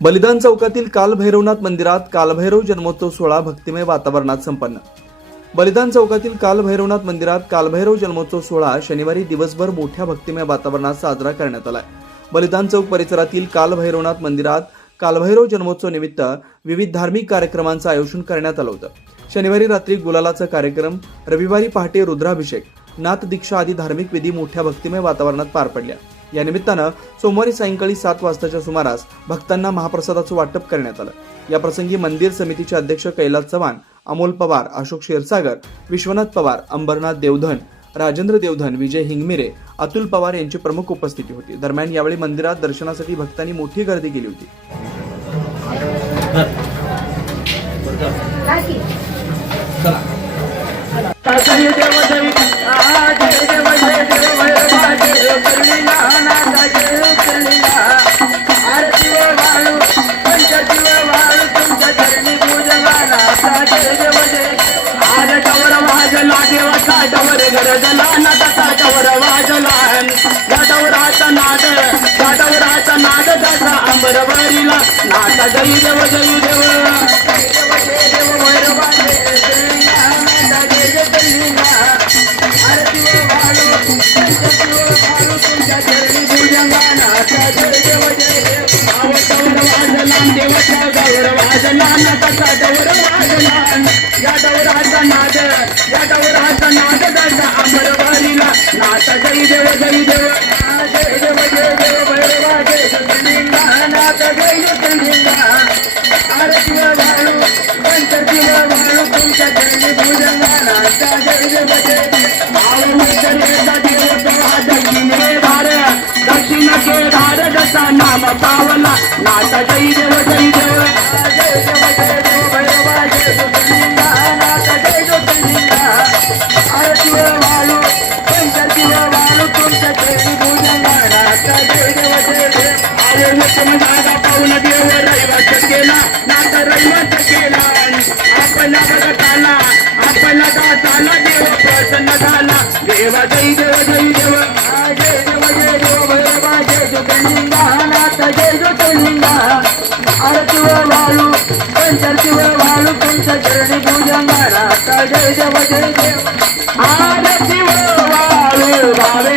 बलिदान चौकातील कालभैरवनाथ मंदिरात कालभैरव जन्मोत्सव सोहळा भक्तिमय वातावरणात संपन्न. बलिदान चौकातील कालभैरवनाथ मंदिरात कालभैरव जन्मोत्सव सोहळा शनिवारी दिवसभर मोठ्या भक्तिमय वातावरणात साजरा करण्यात आलाय. बलिदान चौक परिसरातील कालभैरवनाथ मंदिरात कालभैरव जन्मोत्सव निमित्त विविध धार्मिक कार्यक्रमांचं आयोजन करण्यात आलं होतं. शनिवारी रात्री गुलालाचा कार्यक्रम रविवारी पहाटे रुद्राभिषेक नाथ दीक्षा आदी धार्मिक विधी मोठ्या भक्तिमय वातावरणात पार पडल्या. या निमित्तानं सोमवारी सायंकाळी सात वाजताच्या सुमारास भक्तांना महाप्रसादाचं वाटप करण्यात आलं. या प्रसंगी मंदिर समितीचे अध्यक्ष कैलास चव्हाण अमोल पवार अशोक क्षीरसागर विश्वनाथ पवार अंबरनाथ देवधन राजेंद्र देवधन विजय हिंगमिरे अतुल पवार यांची प्रमुख उपस्थिती होती. दरम्यान यावेळी मंदिरात दर्शनासाठी भक्तांनी मोठी गर्दी केली होती. जय या डवराचा नाद या डवराचा नाम पावला नाथा जय देव जय देव जय देव जय देव भैरवा जय सतलिंगा नाथा जय सतलिंगा आरती वाळू पंचजीव वाळू तुमच्या जय देव जय देव अरे उत्तम जागा पाहून देव रैवत केला नाथा रैवत केला आपला भगताला आपला दाताला देव प्रसन्न झाला देवा जय देव जय देव आ, जय देव जय देव भैरवा जय ज्योतिर्लिंगा नाथ जय ज्योतिर्लिंगा आरती व वाळू पंचरती व वाळू तुमच्या चरणी पूजंगा नाथ जय देव जय देव आरती व वाळू भावे